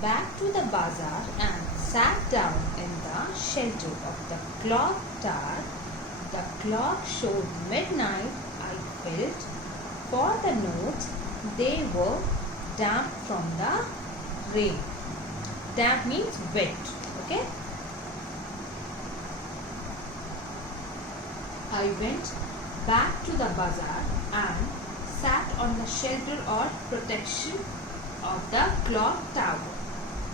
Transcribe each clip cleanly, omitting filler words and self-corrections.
back to the bazaar and sat down in the shelter of the clock tower. The clock showed midnight. I felt for the notes. They were damp from the rain. Damp means wet. Okay. I went back to the bazaar and sat on the shelter or protection of the clock tower.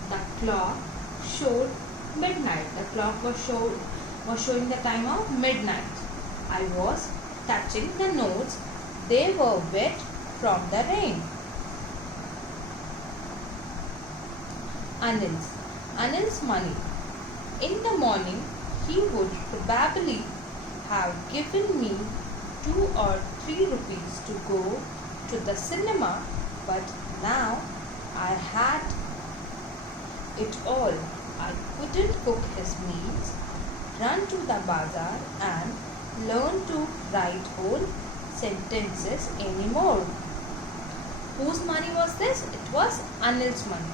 The clock showed midnight. The clock was showing the time of midnight. I was touching the notes. They were wet from the rain. Anil's money. In the morning, he would probably have given me 2 or 3 rupees to go to the cinema, but now I had it all. I couldn't cook his meals, run to the bazaar and learn to write whole sentences anymore. Whose money was this? It was Anil's money.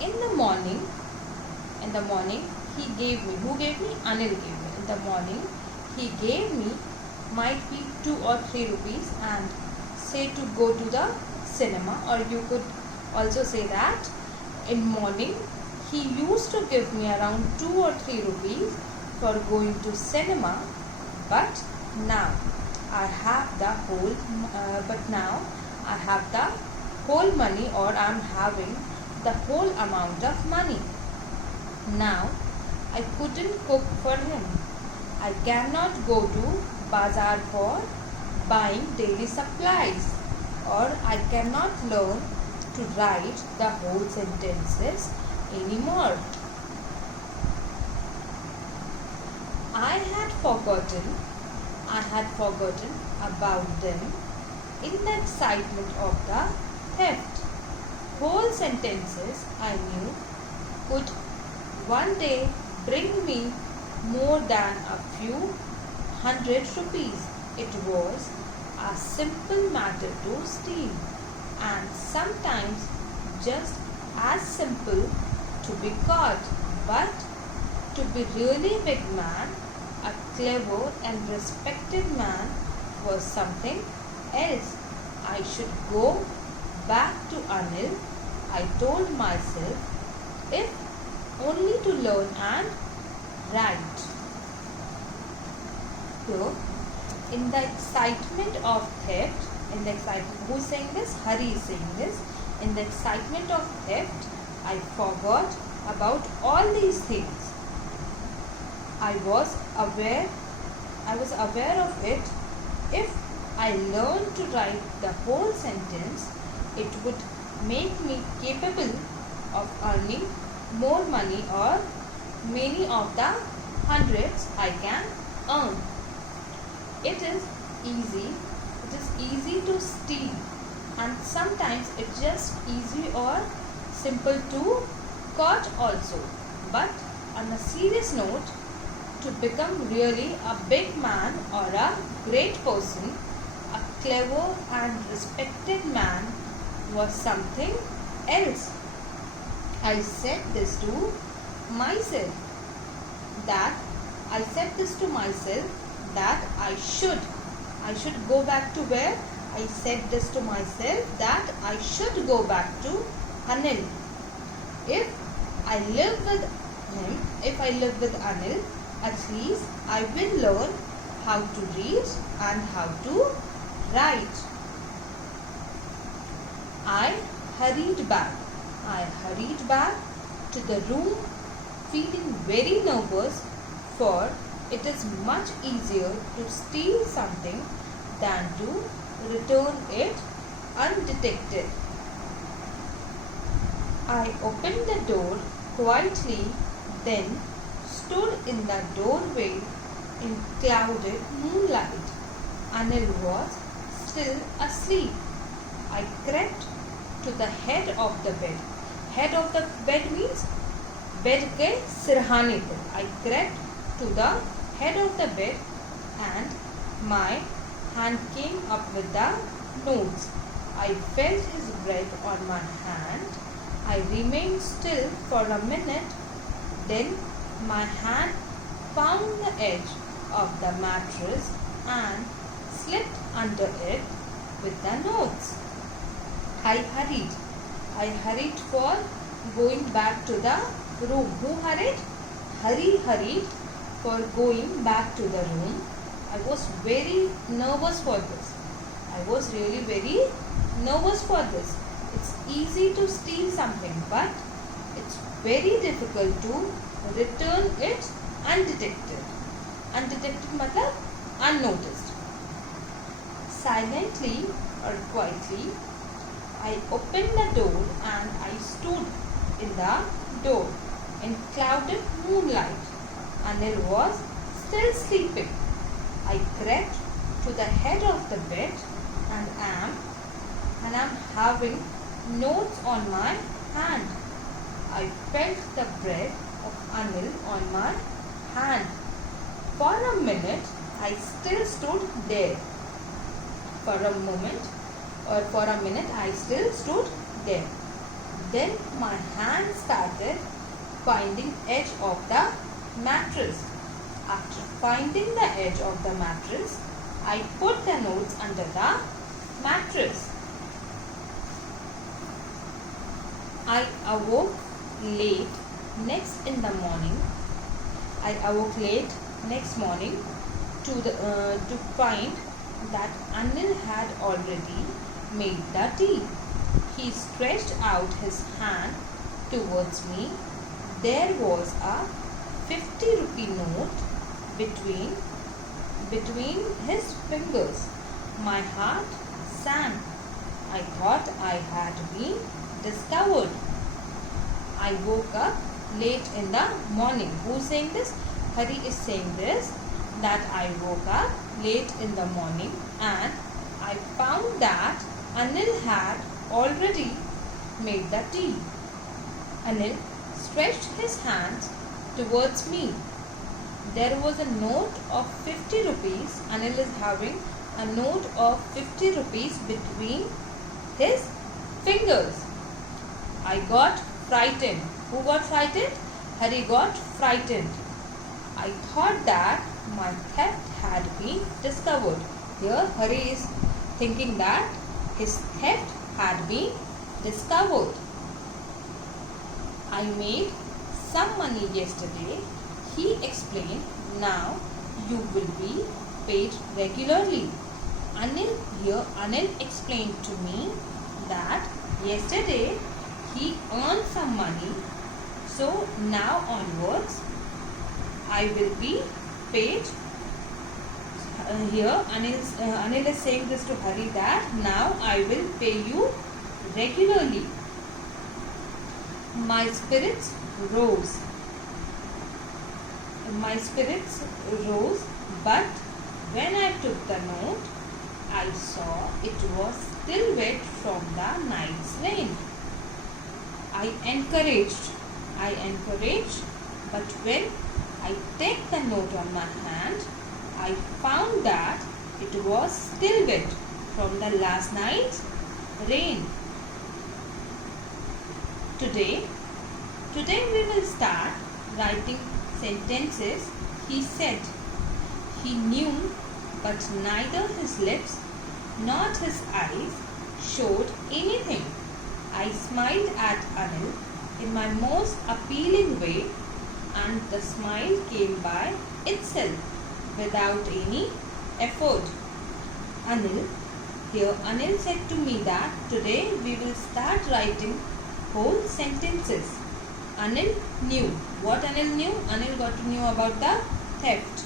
In the morning, he gave me. Who gave me? Anil gave me. In the morning, he gave me might be 2 or 3 rupees and say to go to the cinema, or you could also say that in morning he used to give me around 2 or 3 rupees for going to cinema, but now I have the whole money, or I am having the whole amount of money. Now I couldn't cook for him. I cannot go to bazaar for buying daily supplies, or I cannot learn to write the whole sentences anymore. I had forgotten about them in the excitement of the theft. Whole sentences I knew could one day bring me more than a few 100 rupees. It was a simple matter to steal, and sometimes just as simple to be caught. But to be really big man, a clever and respected man, was something else. I should go back to Anil, I told myself, if only to learn and write. So, in the excitement of theft, who's saying this? Hari is saying this. In the excitement of theft, I forgot about all these things. I was aware of it. If I learned to write the whole sentence, it would make me capable of earning more money, or many of the hundreds I can earn. It is easy to steal, and sometimes it's just easy or simple to catch also. But on a serious note, to become really a big man or a great person, a clever and respected man, was something else. I said this to myself that I should go back to where? I said this to myself that I should go back to Anil. If I live with Anil, at least I will learn how to read and how to write. I hurried back to the room, feeling very nervous, for it is much easier to steal something than to return it undetected. I opened the door quietly, then stood in the doorway in clouded moonlight. Anil was still asleep. I crept to the head of the bed. Head of the bed means bed ke sirhane par. I crept to the head of the bed and my hand came up with the notes. I felt his breath on my hand. I remained still for a minute. Then my hand found the edge of the mattress and slipped under it with the notes. I hurried. I hurried for going back to the room. Who hurried? Hari hurried for going back to the room. I was very nervous for this. I was really very nervous for this. It's easy to steal something, but it's very difficult to return it undetected. Undetected matlab unnoticed. Silently or quietly, I opened the door and I stood in the door in clouded moonlight. Anil was still sleeping. I crept to the head of the bed and am having notes on my hand. I felt the breath of Anil on my hand. For a minute, I still stood there. For a minute, I still stood there. Then my hand started finding edge of the mattress. After finding the edge of the mattress, I put the notes under the mattress. I awoke late next morning to find that Anil had already made the tea. He stretched out his hand towards me. There was a 50-rupee note between his fingers. My heart sank. I thought I had been discovered. I woke up late in the morning. Who's saying this? Hari is saying this, that I woke up late in the morning and I found that Anil had already made the tea. Anil stretched his hands towards me. There was a note of 50 rupees. Anil is having a note of 50 rupees between his fingers. I got frightened. Who got frightened? Hari got frightened. I thought that my theft had been discovered. Here Hari is thinking that his theft had been discovered. I made some money yesterday, he explained. Now you will be paid regularly. Anil explained to me that yesterday he earned some money, so now onwards I will be paid. Here Anil is saying this to Hari that now I will pay you regularly. My spirits rose. But when I took the note, I saw it was still wet from the night's rain. I encouraged, but when I take the note on my hand, I found that it was still wet from the last night's rain. Today we will start writing sentences, he said. He knew, but neither his lips nor his eyes showed anything. I smiled at Anil in my most appealing way, and the smile came by itself without any effort. Anil said to me that today we will start writing whole sentences. Anil knew. What Anil knew? Anil got to know about the theft.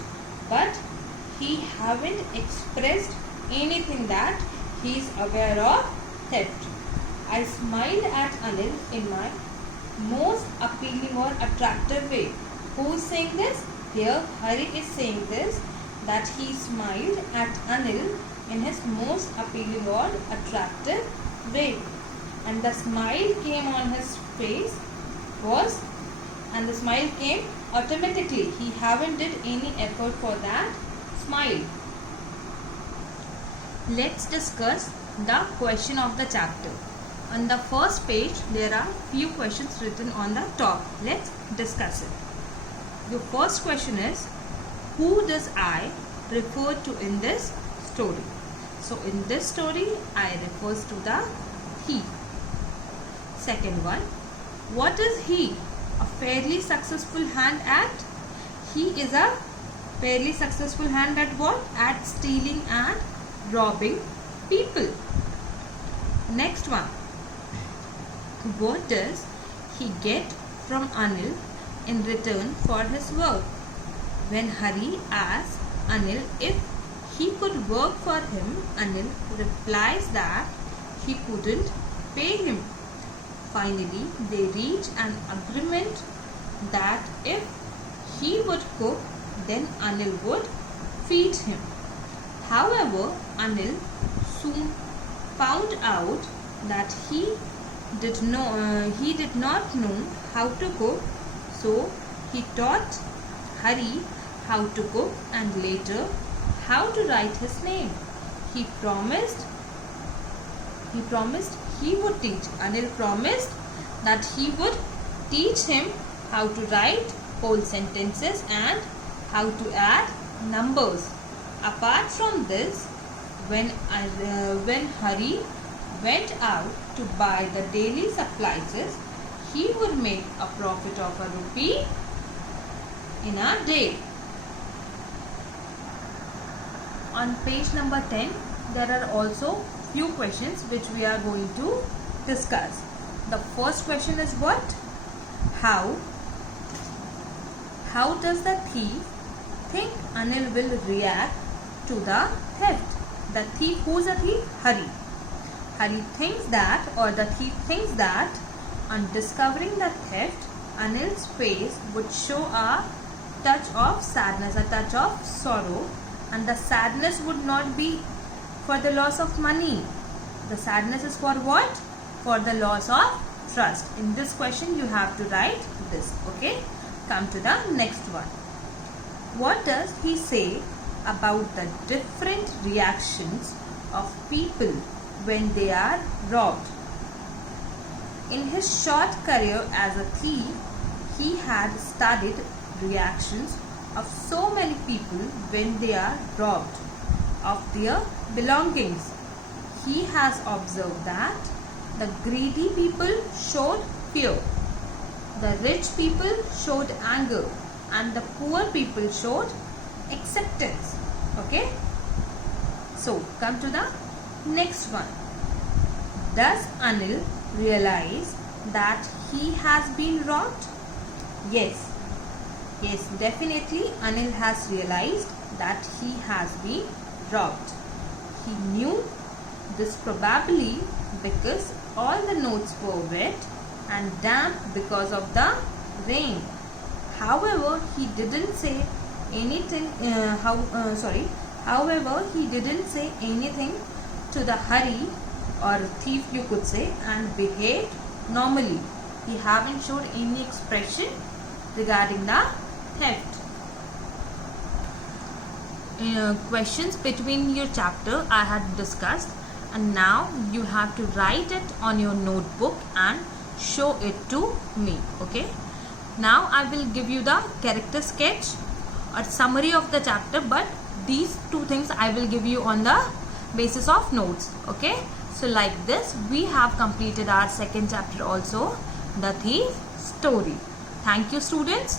But he haven't expressed anything that he is aware of theft. I smiled at Anil in my most appealing or attractive way. Who is saying this? Here Hari is saying this, that he smiled at Anil in his most appealing or attractive way. And the smile came on his face and the smile came automatically. He haven't did any effort for that smile. Let's discuss the question of the chapter. On the first page, there are few questions written on the top. Let's discuss it. The first question is, who does I refer to in this story? So in this story, I refers to the he. Second one, what is he? A fairly successful hand at? He is a fairly successful hand at what? At stealing and robbing people. Next one, what does he get from Anil in return for his work? When Hari asks Anil if he could work for him, Anil replies that he couldn't pay him. Finally, they reach an agreement that if he would cook, then Anil would feed him. However, Anil soon found out that he did not know how to cook, so he taught Hari how to cook and later how to write his name. He promised he would teach. Anil promised that he would teach him how to write whole sentences and how to add numbers. Apart from this, when Hari went out to buy the daily supplies, he would make a profit of ₹1 in a day. On page number 10, there are also few questions which we are going to discuss. The first question is what? How does the thief think Anil will react to the theft? The thief, who is the thief? Hari. Hari thinks that, or the thief thinks that, on discovering the theft, Anil's face would show a touch of sadness, a touch of sorrow, and the sadness would not be for the loss of money. The sadness is for what? For the loss of trust. In this question, you have to write this. Okay? Come to the next one. What does he say about the different reactions of people when they are robbed? In his short career as a thief, he had studied reactions of so many people when they are robbed of their belongings. He has observed that the greedy people showed fear, the rich people showed anger, and the poor people showed acceptance. Okay? So, come to the next one. Does Anil realize that he has been robbed? Yes. Yes, definitely Anil has realized that he has been robbed. He knew this probably because all the notes were wet and damp because of the rain. However, he didn't say anything. However, he didn't say anything to the Hari or thief, you could say, and behaved normally. He haven't showed any expression regarding the theft. Questions between your chapter I had discussed, and now you have to write it on your notebook and show it to me. Okay? Now I will give you the character sketch or summary of the chapter, but these two things I will give you on the basis of notes. Okay? So like this, we have completed our second chapter also, The Thief Story. Thank you, students.